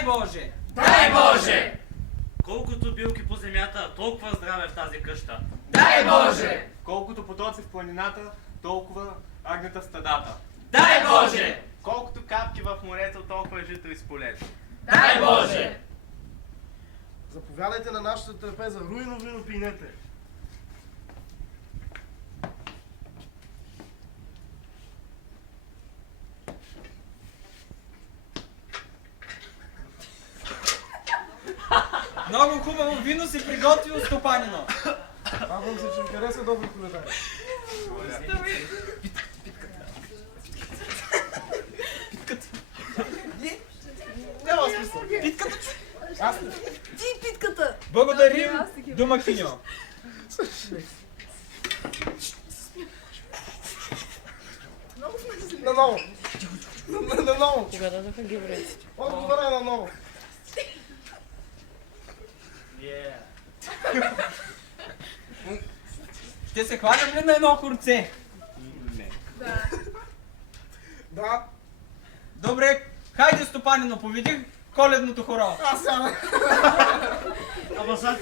Дай Боже! Дай Боже! Колкото билки по земята, толкова здраве в тази къща. Дай Боже! Колкото потоци в планината, толкова агнета в стадата. Дай Боже! Колкото капки в морето, толкова жито из полето. Дай Боже! Заповядайте на нашата трапеза, руино вино пийнете. Много хубаво вино си приготвил, стопанино. Радвам се, че ви хареса, добри коледари. Няма смисъл. Питката. Аз не. Ти питката! Благодарим, домакиньо. Много сме си. Наново. Наново. Кога дадоха гевреците? Отговаря наново. Ще се хванем ли на едно хорце? Да. Добре, хайде стопанино, поведи коледното хоро. Аз сега. Ама сега